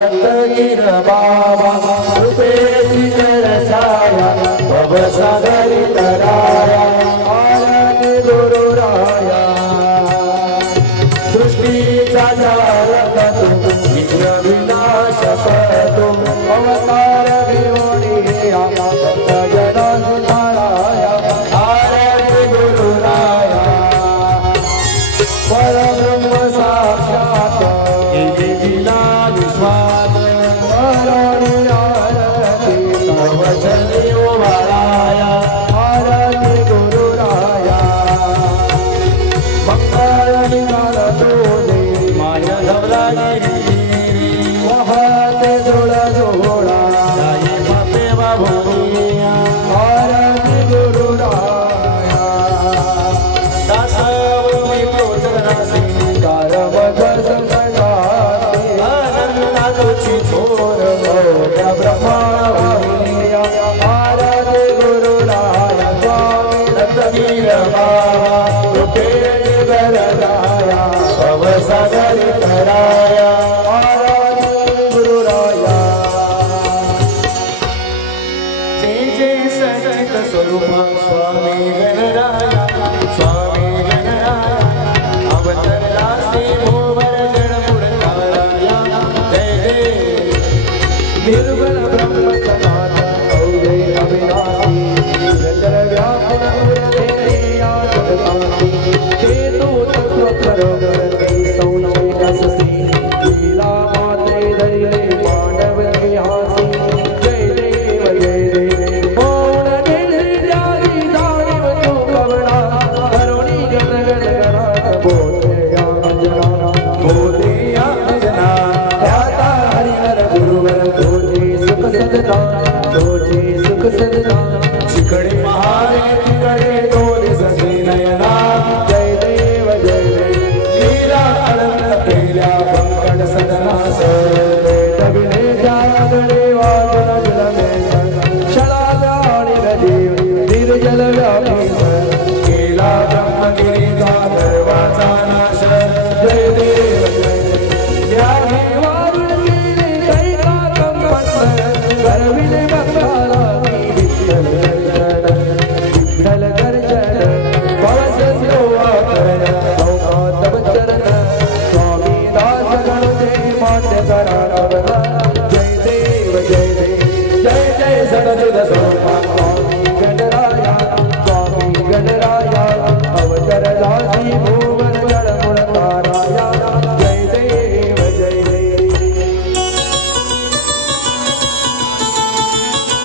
रत्नगिर बाबा रूपेची छाया भवसागरी तराया आरती गुरुराया सृष्टीचा चालक तू विघ्न विनाशक तू अवतार घेऊन आया भक्तजन सुधाराया आरती गुरुराया परब्रह्म साक्षात विना विश्वास वाराया आरती गुरुराया मंगल निकाल तुझे माया धवलागिरी वाहते जुळ जोडा जाई माते भूमिया आरती गुरुराया दासभूमी प्रोचनासी कारवध संकटासी आनंदाची थोर मोठ्या ब्रह्मावलिया आरती गुरुराया स्वामी रत्नगिर बाबा रूपेची गरराया भवसागरी तराया आरती गुरुराया जय जय सचित स्वरूप स्वामी गणराया स्वामी गणराया अवतरलासी भूवर जड पुढकाराया जय जय निर्गुण ब्रह्म सनातन अव्यय अविनाशी निरंतर व्यापक गुरुदेया जगदासी हेतु तत्व प्ररोगते सौनवे रससी लीला मात्रे धरिले मानव इतिहास